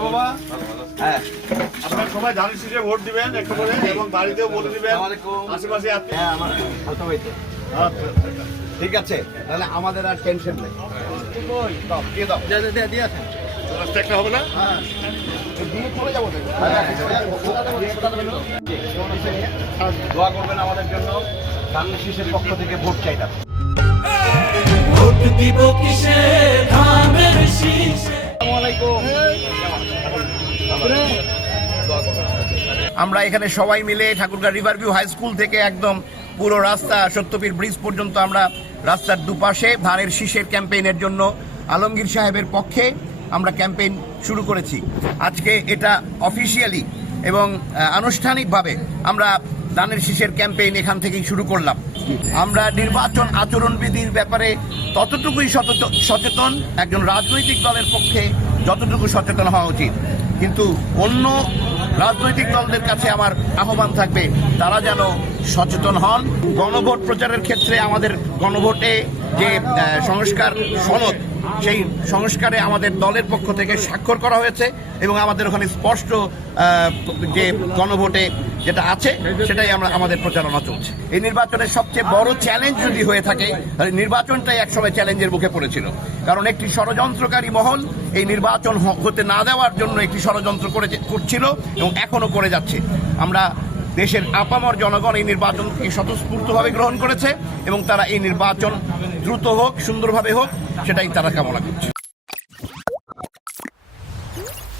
আছো বাবা? হ্যাঁ, আপনারা সবাই ধানের শীষে ভোট দিবেন একটু করে এবং বাড়িতেও বলে দিবেন আশেপাশে আপনি। হ্যাঁ, আমার হালকা হয়েছে। ঠিক আছে, তাহলে আমাদের আর টেনশন নেই। দাও, দিয়ে দাও। দিয়ে আসেন। রাস্তা একটা হবে না? দিয়ে চলে যাবো। দোয়া করবেন আমাদের জন্য। ধানের শীষের পক্ষ থেকে ভোট চাইলাম। ভোট দিব কিসে ধানের শীষে। আমরা এখানে সবাই মিলে ঠাকুরগাঁও রিভারভিউ হাই স্কুল থেকে একদম পুরো রাস্তা সত্যপীর ব্রিজ পর্যন্ত আমরা রাস্তার দুপাশে ধানের শীষের ক্যাম্পেইনের জন্য আলমগীর সাহেবের পক্ষে আমরা ক্যাম্পেইন শুরু করেছি। আজকে এটা অফিসিয়ালি এবং আনুষ্ঠানিকভাবে আমরা ধানের শীষের ক্যাম্পেইন এখান থেকেই শুরু করলাম। আমরা নির্বাচন আচরণবিধির ব্যাপারে ততটুকুই সচেতন একজন রাজনৈতিক দলের পক্ষে যতটুকু সচেতন হওয়া উচিত, কিন্তু অন্য রাজনৈতিক দলদের কাছে আমার আহ্বান থাকবে তারা যেন সচেতন হন। গণভোট প্রচারের ক্ষেত্রে আমাদের গণভোটে যে সংস্কার সনদ, সেই সংস্কারে আমাদের দলের পক্ষ থেকে স্বাক্ষর করা হয়েছে এবং আমাদের ওখানে স্পষ্ট যে গণভোটে যেটা আছে সেটাই আমাদের প্রচারণা চলছে। এই নির্বাচনের সবচেয়ে বড় চ্যালেঞ্জ যদি হয়ে থাকে তাহলে নির্বাচনটাই একসময় চ্যালেঞ্জের মুখে পড়েছিল, কারণ একটি ষড়যন্ত্রকারী মহল এই নির্বাচন হতে না দেওয়ার জন্য একটি ষড়যন্ত্র করছিল এবং এখনো করে যাচ্ছে। আমরা দেশের আপামর জনগণ এই নির্বাচনকে স্বতঃস্ফূর্তভাবে গ্রহণ করেছে এবং তারা এই নির্বাচন দ্রুত হোক, সুন্দরভাবে হোক, সেটাই তারা কামনা করছে।